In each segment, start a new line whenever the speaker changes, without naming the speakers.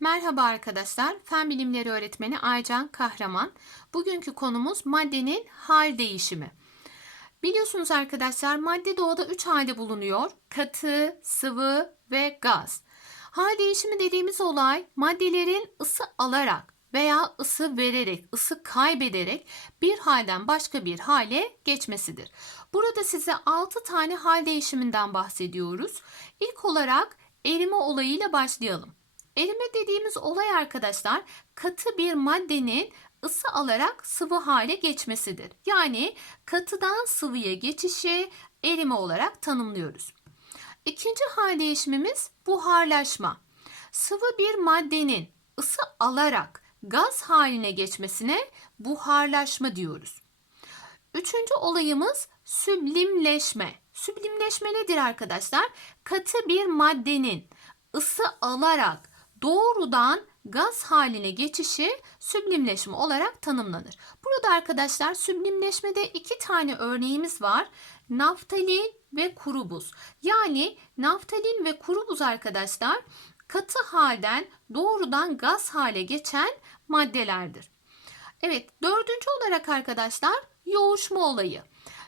Merhaba arkadaşlar, Fen Bilimleri Öğretmeni Aycan Kahraman. Bugünkü konumuz maddenin hal değişimi. Biliyorsunuz arkadaşlar madde doğada 3 halde bulunuyor. Katı, sıvı ve gaz. Hal değişimi dediğimiz olay maddelerin ısı alarak veya ısı vererek, ısı kaybederek bir halden başka bir hale geçmesidir. Burada size 6 tane hal değişiminden bahsediyoruz. İlk olarak erime olayıyla başlayalım. Erime dediğimiz olay arkadaşlar katı bir maddenin ısı alarak sıvı hale geçmesidir. Yani katıdan sıvıya geçişi erime olarak tanımlıyoruz. İkinci hal değişimimiz buharlaşma. Sıvı bir maddenin ısı alarak gaz haline geçmesine buharlaşma diyoruz. Üçüncü olayımız süblimleşme. Süblimleşme nedir arkadaşlar? Katı bir maddenin ısı alarak doğrudan gaz haline geçişi süblimleşme olarak tanımlanır. Burada arkadaşlar süblimleşmede iki tane örneğimiz var. Naftalin ve kuru buz. Yani naftalin ve kuru buz arkadaşlar katı halden doğrudan gaz hale geçen maddelerdir. Evet dördüncü olarak arkadaşlar yoğuşma olayı.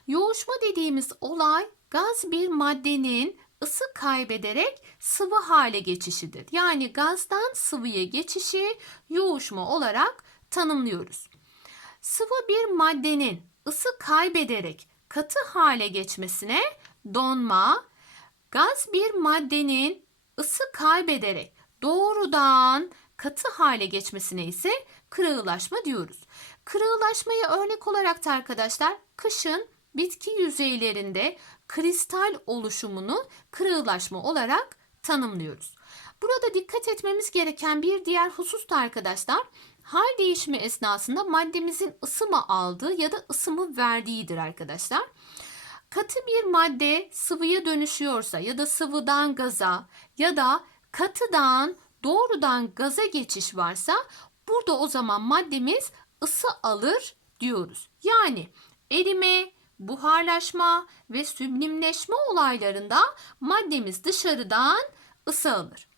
Yoğuşma dediğimiz olay gaz bir maddenin ısı kaybederek sıvı hale geçişidir. Yani gazdan sıvıya geçişi yoğuşma olarak tanımlıyoruz. Sıvı bir maddenin ısı kaybederek katı hale geçmesine donma, gaz bir maddenin ısı kaybederek doğrudan katı hale geçmesine ise kırığılaşma diyoruz. Kırığılaşmaya örnek olarak da arkadaşlar kışın bitki yüzeylerinde kristal oluşumunu kırığılaşma olarak tanımlıyoruz. Burada dikkat etmemiz gereken bir diğer husus da arkadaşlar hal değişimi esnasında maddemizin ısımı aldığı ya da ısımı verdiğidir arkadaşlar. Katı bir madde sıvıya dönüşüyorsa ya da sıvıdan gaza ya da katıdan doğrudan gaza geçiş varsa burada o zaman maddemiz ısı alır diyoruz. Yani erime, buharlaşma ve süblimleşme olaylarında maddemiz dışarıdan ısı alır.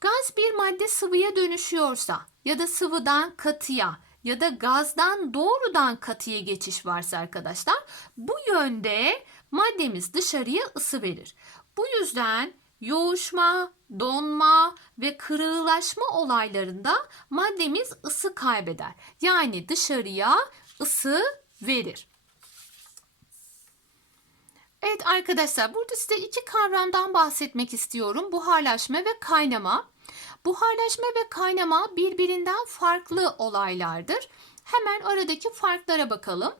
Gaz bir madde sıvıya dönüşüyorsa ya da sıvıdan katıya ya da gazdan doğrudan katıya geçiş varsa arkadaşlar bu yönde maddemiz dışarıya ısı verir. Bu yüzden yoğuşma, donma ve kırığılaşma olaylarında maddemiz ısı kaybeder. Yani dışarıya ısı verir. Evet arkadaşlar burada size iki kavramdan bahsetmek istiyorum. Buharlaşma ve kaynama. Buharlaşma ve kaynama birbirinden farklı olaylardır. Hemen aradaki farklara bakalım.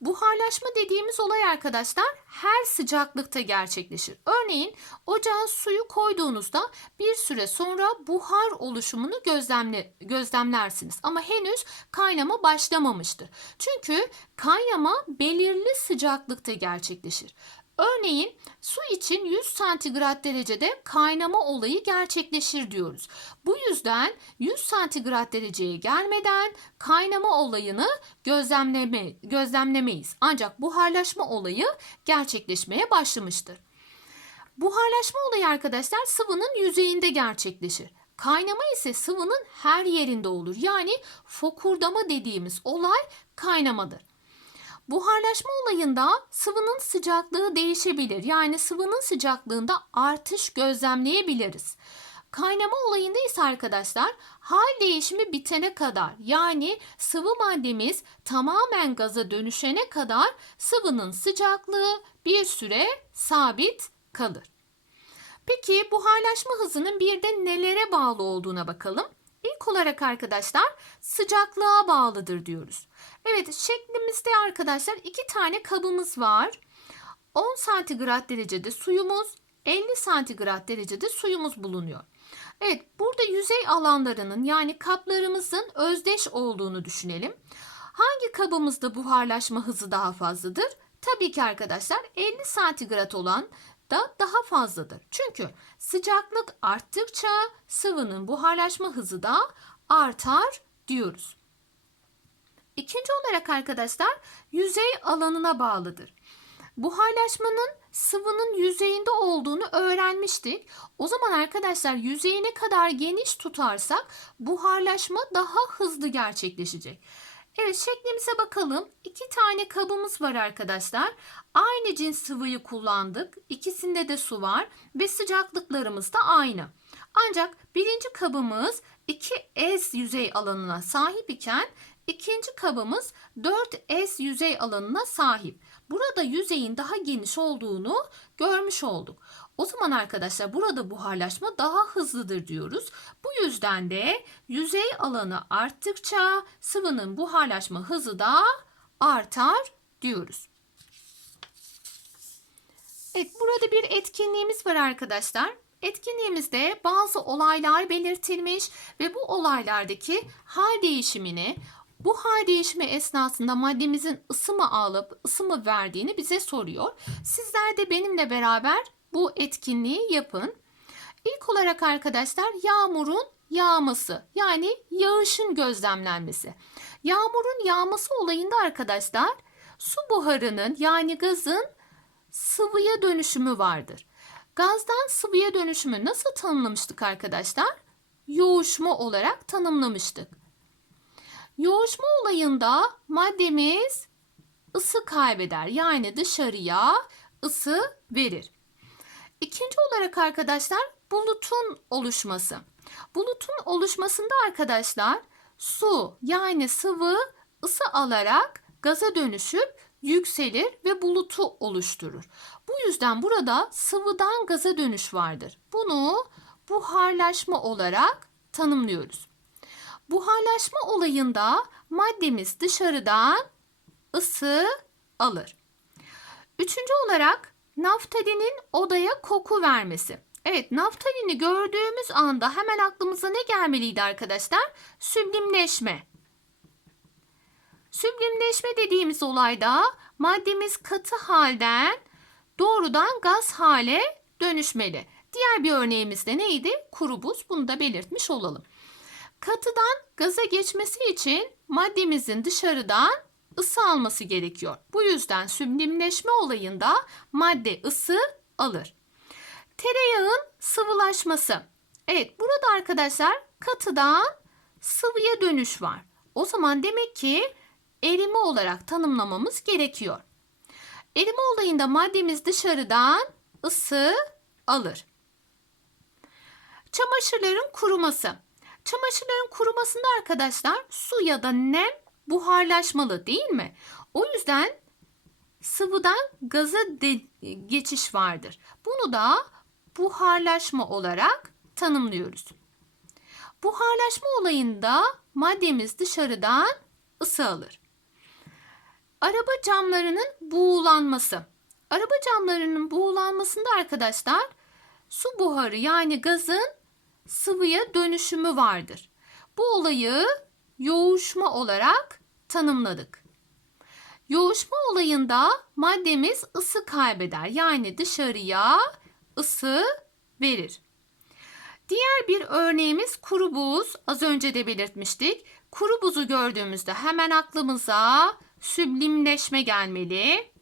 Buharlaşma dediğimiz olay arkadaşlar her sıcaklıkta gerçekleşir. Örneğin ocağa suyu koyduğunuzda bir süre sonra buhar oluşumunu gözlemle, gözlemlersiniz. Ama henüz kaynama başlamamıştır. Çünkü kaynama belirli sıcaklıkta gerçekleşir. Örneğin su için 100 santigrat derecede kaynama olayı gerçekleşir diyoruz. Bu yüzden 100 santigrat dereceye gelmeden kaynama olayını gözlemleme, gözlemlemeyiz. Ancak buharlaşma olayı gerçekleşmeye başlamıştır. Buharlaşma olayı arkadaşlar sıvının yüzeyinde gerçekleşir. Kaynama ise sıvının her yerinde olur. Yani fokurdama dediğimiz olay kaynamadır. Buharlaşma olayında sıvının sıcaklığı değişebilir. Yani sıvının sıcaklığında artış gözlemleyebiliriz. Kaynama olayında ise arkadaşlar hal değişimi bitene kadar yani sıvı maddemiz tamamen gaza dönüşene kadar sıvının sıcaklığı bir süre sabit kalır. Peki buharlaşma hızının bir de nelere bağlı olduğuna bakalım. İlk olarak arkadaşlar sıcaklığa bağlıdır diyoruz. Evet şeklimizde arkadaşlar iki tane kabımız var. 10 santigrat derecede suyumuz, 50 santigrat derecede suyumuz bulunuyor. Evet burada yüzey alanlarının yani kaplarımızın özdeş olduğunu düşünelim. Hangi kabımızda buharlaşma hızı daha fazladır? Tabii ki arkadaşlar 50 santigrat olan da daha fazladır. Çünkü sıcaklık arttıkça sıvının buharlaşma hızı da artar diyoruz. İkinci olarak arkadaşlar yüzey alanına bağlıdır. Buharlaşmanın sıvının yüzeyinde olduğunu öğrenmiştik. O zaman arkadaşlar yüzeyi ne kadar geniş tutarsak buharlaşma daha hızlı gerçekleşecek. Evet şeklimize bakalım. İki tane kabımız var arkadaşlar. Aynı cins sıvıyı kullandık. İkisinde de su var ve sıcaklıklarımız da aynı. Ancak birinci kabımız 2S yüzey alanına sahip iken ikinci kabımız 4S yüzey alanına sahip. Burada yüzeyin daha geniş olduğunu görmüş olduk. O zaman arkadaşlar burada buharlaşma daha hızlıdır diyoruz. Bu yüzden de yüzey alanı arttıkça sıvının buharlaşma hızı da artar diyoruz. Evet burada bir etkinliğimiz var arkadaşlar. Etkinliğimizde bazı olaylar belirtilmiş ve bu olaylardaki hal değişimini bu hal değişimi esnasında maddemizin ısı mı alıp ısı mı verdiğini bize soruyor. Sizler de benimle beraber bu etkinliği yapın. İlk olarak arkadaşlar yağmurun yağması yani yağışın gözlemlenmesi. Yağmurun yağması olayında arkadaşlar su buharının yani gazın sıvıya dönüşümü vardır. Gazdan sıvıya dönüşümü nasıl tanımlamıştık arkadaşlar? Yoğuşma olarak tanımlamıştık. Yoğuşma olayında maddemiz ısı kaybeder. Yani dışarıya ısı verir. İkinci olarak arkadaşlar bulutun oluşması. Bulutun oluşmasında arkadaşlar su yani sıvı ısı alarak gaza dönüşüp yükselir ve bulutu oluşturur. Bu yüzden burada sıvıdan gaza dönüş vardır. Bunu buharlaşma olarak tanımlıyoruz. Buharlaşma olayında maddemiz dışarıdan ısı alır. Üçüncü olarak naftalinin odaya koku vermesi. Evet naftalini gördüğümüz anda hemen aklımıza ne gelmeliydi arkadaşlar? Süblimleşme. Süblimleşme dediğimiz olayda maddemiz katı halden doğrudan gaz hale dönüşmeli. Diğer bir örneğimiz de neydi? Kuru buz. Bunu da belirtmiş olalım. Katıdan gaza geçmesi için maddemizin dışarıdan ısı alması gerekiyor. Bu yüzden süblimleşme olayında madde ısı alır. Tereyağın sıvılaşması. Evet burada arkadaşlar katıdan sıvıya dönüş var. O zaman demek ki erime olarak tanımlamamız gerekiyor. Erime olayında maddemiz dışarıdan ısı alır. Çamaşırların kuruması. Çamaşırların kurumasında arkadaşlar su ya da nem buharlaşmalı değil mi? O yüzden sıvıdan gaza de- geçiş vardır. Bunu da buharlaşma olarak tanımlıyoruz. Buharlaşma olayında maddemiz dışarıdan ısı alır. Araba camlarının buğulanması. Araba camlarının buğulanmasında arkadaşlar su buharı yani gazın sıvıya dönüşümü vardır. Bu olayı yoğuşma olarak tanımladık. Yoğuşma olayında maddemiz ısı kaybeder. Yani dışarıya ısı verir. Diğer bir örneğimiz kuru buz. Az önce de belirtmiştik. Kuru buzu gördüğümüzde hemen aklımıza süblimleşme gelmeli.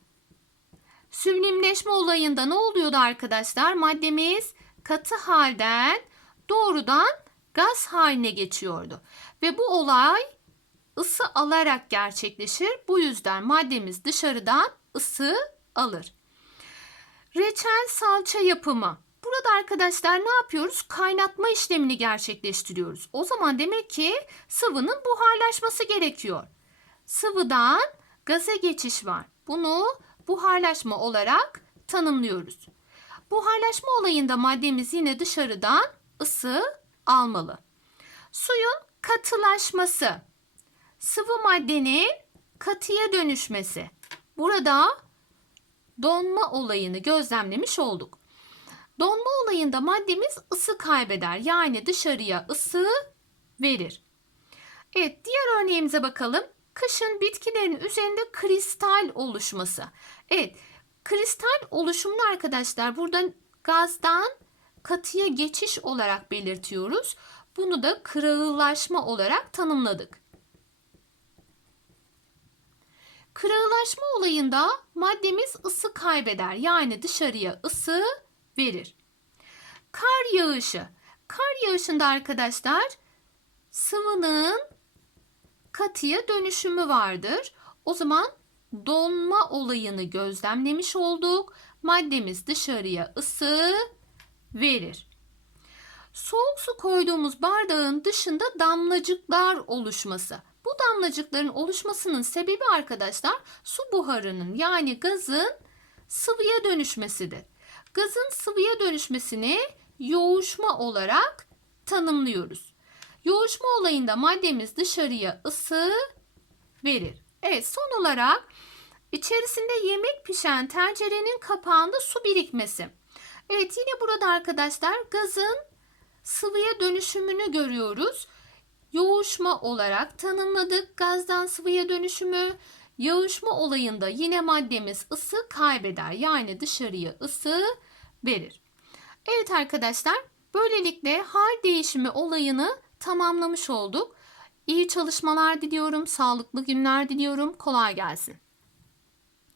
Süblimleşme olayında ne oluyordu arkadaşlar? Maddemiz katı halden doğrudan gaz haline geçiyordu. Ve bu olay ısı alarak gerçekleşir. Bu yüzden maddemiz dışarıdan ısı alır. Reçel salça yapımı. Burada arkadaşlar ne yapıyoruz? Kaynatma işlemini gerçekleştiriyoruz. O zaman demek ki sıvının buharlaşması gerekiyor. Sıvıdan gaza geçiş var. Bunu buharlaşma olarak tanımlıyoruz. Buharlaşma olayında maddemiz yine dışarıdan ısı almalı. Suyun katılaşması. Sıvı maddenin katıya dönüşmesi. Burada donma olayını gözlemlemiş olduk. Donma olayında maddemiz ısı kaybeder. Yani dışarıya ısı verir. Evet diğer örneğimize bakalım. Kışın bitkilerin üzerinde kristal oluşması. Evet kristal oluşumunu arkadaşlar burada gazdan katıya geçiş olarak belirtiyoruz. Bunu da kırağılaşma olarak tanımladık. Kırağılaşma olayında maddemiz ısı kaybeder. Yani dışarıya ısı verir. Kar yağışı. Kar yağışında arkadaşlar sıvının katıya dönüşümü vardır. O zaman donma olayını gözlemlemiş olduk. Maddemiz dışarıya ısı verir. Soğuk su koyduğumuz bardağın dışında damlacıklar oluşması. Bu damlacıkların oluşmasının sebebi arkadaşlar su buharının yani gazın sıvıya dönüşmesidir. Gazın sıvıya dönüşmesini yoğuşma olarak tanımlıyoruz. Yoğuşma olayında maddemiz dışarıya ısı verir. Evet son olarak içerisinde yemek pişen tencerenin kapağında su birikmesi. Evet yine burada arkadaşlar gazın sıvıya dönüşümünü görüyoruz. Yoğuşma olarak tanımladık gazdan sıvıya dönüşümü. Yoğuşma olayında yine maddemiz ısı kaybeder. Yani dışarıya ısı verir. Evet arkadaşlar böylelikle hal değişimi olayını tamamlamış olduk. İyi çalışmalar diliyorum, sağlıklı günler diliyorum. Kolay gelsin.